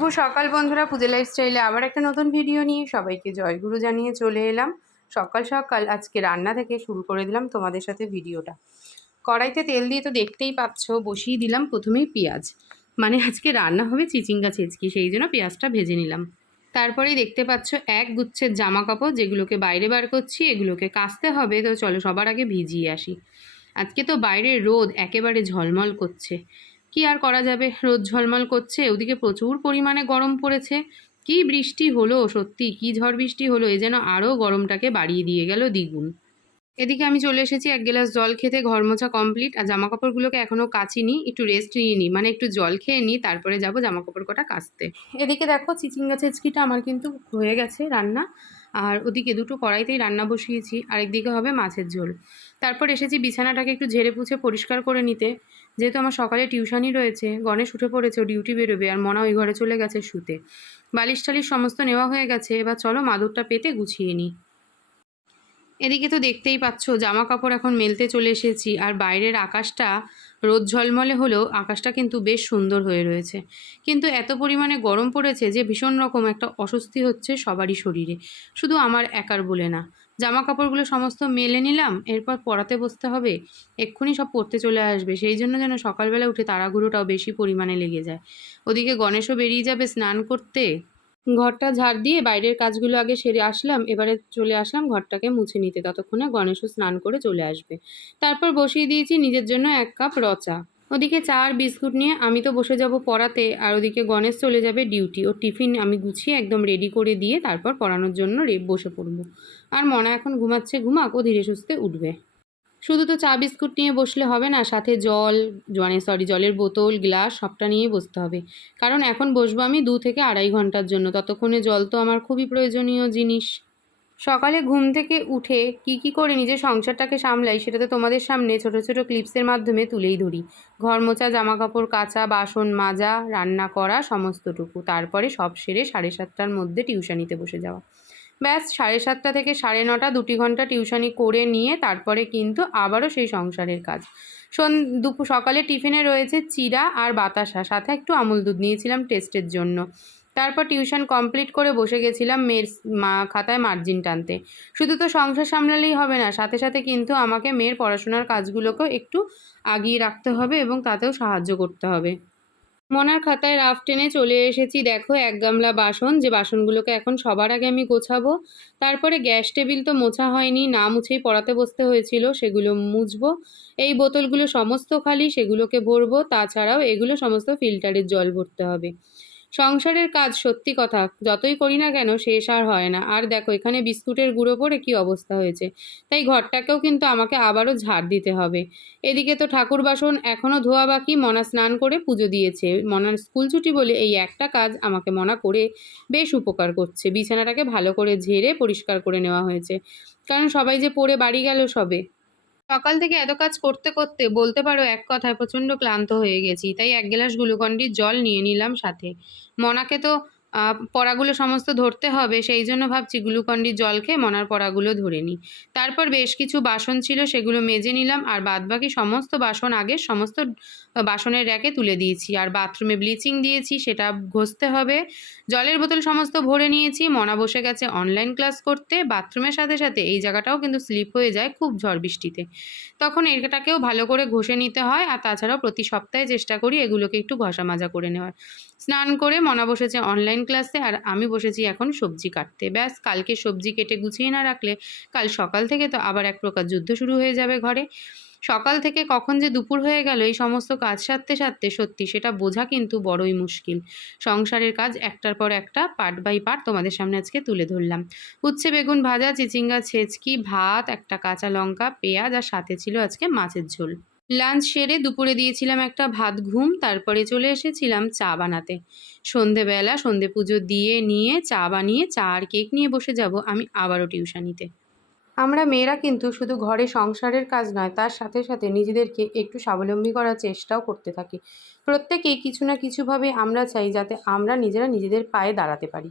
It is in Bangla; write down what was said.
শুভ সকাল বন্ধুরা, পুজো লাইফস্টাইলে আবার একটা নতুন ভিডিও নিয়ে সবাইকে জয়গুরু জানিয়ে চলে এলাম। সকাল সকাল আজকে রান্না থেকে শুরু করে দিলাম তোমাদের সাথে ভিডিওটা। কড়াইতে তেল দিয়ে তো দেখতেই পাচ্ছ, বসিয়ে দিলাম প্রথমেই পেঁয়াজ। মানে আজকে রান্না হবে চিচিঙ্গা ছেচকি, সেই জন্য পেঁয়াজটা ভেজে নিলাম। তারপরেই দেখতে পাচ্ছ এক গুচ্ছের জামা কাপড়, যেগুলোকে বাইরে বার করছি, এগুলোকে কাচতে হবে। তো চলো সবার আগে ভিজিয়ে আসি। আজকে তো বাইরে রোদ একেবারে ঝলমল করছে, কি আর করা যাবে, রোদ ঝলমল করছে, ওদিকে প্রচুর পরিমাণে গরম পড়েছে। কি বৃষ্টি হলো, সত্যি কি ঝড় বৃষ্টি হলো, এ যেন আরও গরমটাকে বাড়িয়ে দিয়ে গেল দ্বিগুণ। এদিকে আমি চলে এসেছি এক গ্লাস জল খেতে, ঘর মোছা কমপ্লিট, আর জামা কাপড়গুলোকে এখনও কাচিনি, একটু রেস্ট নিয়ে নিই, মানে একটু জল খেয়ে নিই, তারপরে যাব জামা কাপড় কটা কাচতে। এদিকে দেখো চিচিঙ্গা ছেচকিটা আমার কিন্তু হয়ে গেছে রান্না, আর ওদিকে দুটো কড়াইতেই রান্না বসিয়েছি, আরেকদিকে হবে মাছের ঝোল। তারপর এসেছি বিছানাটাকে একটু ঝেড়ে পুছে পরিষ্কার করে নিতে, যেহেতু আমার সকালে টিউশনই রয়েছে। গণেশ উঠে পড়েছে, ও ডিউটি বেরোবে, আর মনা ওই ঘরে চলে গেছে শুতে। বালিশ টালিশ সমস্ত নেওয়া হয়ে গেছে, এবার চলো মাদুরটা পেতে গুছিয়ে নিই। এদিকে তো দেখতেই পাচ্ছ জামা কাপড় এখন মেলতে চলে এসেছি, আর বাইরের আকাশটা রোদ ঝলমলে হলেও আকাশটা কিন্তু বেশ সুন্দর হয়ে রয়েছে। কিন্তু এত পরিমাণে গরম পড়েছে যে ভীষণ রকম একটা অস্বস্তি হচ্ছে সবারই শরীরে, শুধু আমার একার বলে না। জামা কাপড়গুলো সমস্ত মেলে নিলাম, এরপর পরাতে বসতে হবে, এক্ষুনি সব পরতে চলে আসবে, সেই জন্য যেন সকালবেলা উঠে তাড়াহুড়োটাও বেশি পরিমাণে লেগে যায়। ওদিকে গণেশও বেরিয়ে যাবে স্নান করতে। ঘরটা ঝাড় দিয়ে বাইরের কাজগুলো আগে সেরে আসলাম, এবারে চলে আসলাম ঘরটাকে মুছে নিতে, ততক্ষণে গণেশও স্নান করে চলে আসবে। তারপর বসিয়ে দিয়েছি নিজের জন্য 1 কাপ চা। ওদিকে চা আর বিস্কুট নিয়ে আমি তো বসে যাব পড়াতে, আর ওদিকে গণেশ চলে যাবে ডিউটি। ওর টিফিন আমি গুছিয়ে একদম রেডি করে দিয়ে তারপর পড়ানোর জন্য বসে পড়বো। আর মনা এখন ঘুমাচ্ছে, ঘুমাক, ও ধীরে সুস্থে উঠবে। শুধু তো চা বিস্কুট নিয়ে বসলে হবে না, সাথে জলের বোতল, গ্লাস সবটা নিয়ে বসতে হবে। কারণ এখন বসবো আমি 2 থেকে 2.5 ঘন্টার জন্য, ততক্ষণে জল তো আমার খুবই প্রয়োজনীয় জিনিস। সকালে ঘুম থেকে উঠে কি করে নিজের সংসারটাকে সামলাই, সেটা তো তোমাদের সামনে ছোট ছোট ক্লিপসের মাধ্যমে তুলেই ধরি। ঘর মোছা, জামা কাপড় কাচা, বাসন মাজা, রান্না করা সমস্তটুকু, তারপরে সব সেরে 7:30টার মধ্যে টিউশনিতে বসে যাওয়া। ব্যাস 7:30 থেকে 9:30, 2 ঘন্টা টিউশনি করে নিয়ে তারপরে কিন্তু আবারও সেই সংসারের কাজ। সকালে টিফিনে রয়েছে চিড়া আর বাতাসা, সাথে একটু আমুল দুধ নিয়েছিলাম টেস্টের জন্য। তারপর টিউশন কমপ্লিট করে বসে গেছিলাম মেয়ের খাতায় মার্জিন টানতে। শুধু তো সংসার সামলালেই হবে না, সাথে সাথে কিন্তু আমাকে মেয়ের পড়াশোনার কাজগুলোকেও একটু আগিয়ে রাখতে হবে এবং তাতেও সাহায্য করতে হবে। মনার খাতায় রাফ টেনে চলে এসেছি, দেখো 1 গামলা বাসন, যে বাসনগুলোকে এখন সবার আগে আমি গোছাবো। তারপরে গ্যাস টেবিল তো মোছা হয়নি, না মুছেই পড়াতে বসতে হয়েছিল, সেগুলো মুছবো। এই বোতলগুলো সমস্ত খালি, সেগুলোকে ভরবো। তাছাড়াও এগুলো সমস্ত ফিল্টারের জল ভরতে হবে। সংসারের কাজ সত্যি কথা যতই করি না কেন শেষ আর হয় না। আর দেখো এখানে বিস্কুটের গুঁড়ো পড়ে কি অবস্থা হয়েছে, তাই ঘরটাকেও কিন্তু আমাকে আবারও ঝাড় দিতে হবে। এদিকে তো ঠাকুর বাসন এখনও ধোয়া বাকি, মনা স্নান করে পুজো দিয়েছে। মনার স্কুল ছুটি বলে এই একটা কাজ আমাকে মনা করে বেশ উপকার করছে। বিছানাটাকে ভালো করে ঝেড়ে পরিষ্কার করে নেওয়া হয়েছে, কারণ সবাই যে পড়ে বাড়ি গেল সবে। সকাল থেকে এত কাজ করতে করতে বলতে পারো এক কথায় প্রচণ্ড ক্লান্ত হয়ে গেছি, তাই 1 গ্লাস গ্লুকন-ডির জল নিয়ে নিলাম সাথে। মনাকে তো পড়াগুলো সমস্ত ধরতে হবে, সেই জন্য ভাবছি গ্লুকন-ডির জল খেয়ে মনার পড়াগুলো ধরে নিই। তারপর বেশ কিছু বাসন ছিল, সেগুলো মেজে নিলাম, আর বাদবাকি সমস্ত বাসন আগে সমস্ত বাসনের র্যাকে তুলে দিয়েছি। আর বাথরুমে ব্লিচিং দিয়েছি, সেটা ঘষতে হবে। জলের বোতল সমস্ত ভরে নিয়েছি। মনা বসে গেছে অনলাইন ক্লাস করতে। বাথরুমের সাথে সাথে এই জায়গাটাও কিন্তু স্লিপ হয়ে যায় খুব ঝড় বৃষ্টিতে, তখন এটাকেও ভালো করে ঘষে নিতে হয়। আর তাছাড়াও প্রতি সপ্তাহে চেষ্টা করি এগুলোকে একটু ঘষা মাজা করে নেওয়ার। স্নান করে মনা বসেছে অনলাইন ক্লাসে, আর আমি বসেছি এখন সবজি কাটতে। ব্যাস, কালকে সবজি কেটে গুছিয়ে না রাখলে কাল সকাল থেকে তো আবার এক প্রকার যুদ্ধ শুরু হয়ে যাবে ঘরে। সকাল থেকে কখন যে দুপুর হয়ে গেল এই সমস্ত কাজ সারতে সারতে, সত্যি সেটা বোঝা কিন্তু বড়ই মুশকিল। সংসারের কাজ একটার পর একটা পার্ট বাই পার্ট তোমাদের সামনে আজকে তুলে ধরলাম। উচ্ছে বেগুন ভাজা, চিচিঙ্গা ছেচকি, ভাত, একটা কাঁচা লঙ্কা, পেঁয়াজ, আর সাথে ছিল আজকে মাছের ঝোল। লাঞ্চ সেরে দুপুরে দিয়েছিলাম একটা ভাত ঘুম, তারপরে চলে এসেছিলাম চা বানাতে। সন্ধেবেলা সন্ধে পুজো দিয়ে নিয়ে চা বানিয়ে চা আর কেক নিয়ে বসে যাব আমি আবারও টিউশনিতে। আমরা মেয়েরা কিন্তু শুধু ঘরে সংসারের কাজ নয়, তার সাথে সাথে নিজেদেরকে একটু স্বাবলম্বী করার চেষ্টাও করতে থাকি। প্রত্যেকেই কিছু না কিছুভাবে আমরা চাই যাতে আমরা নিজেরা নিজেদের পায়ে দাঁড়াতে পারি।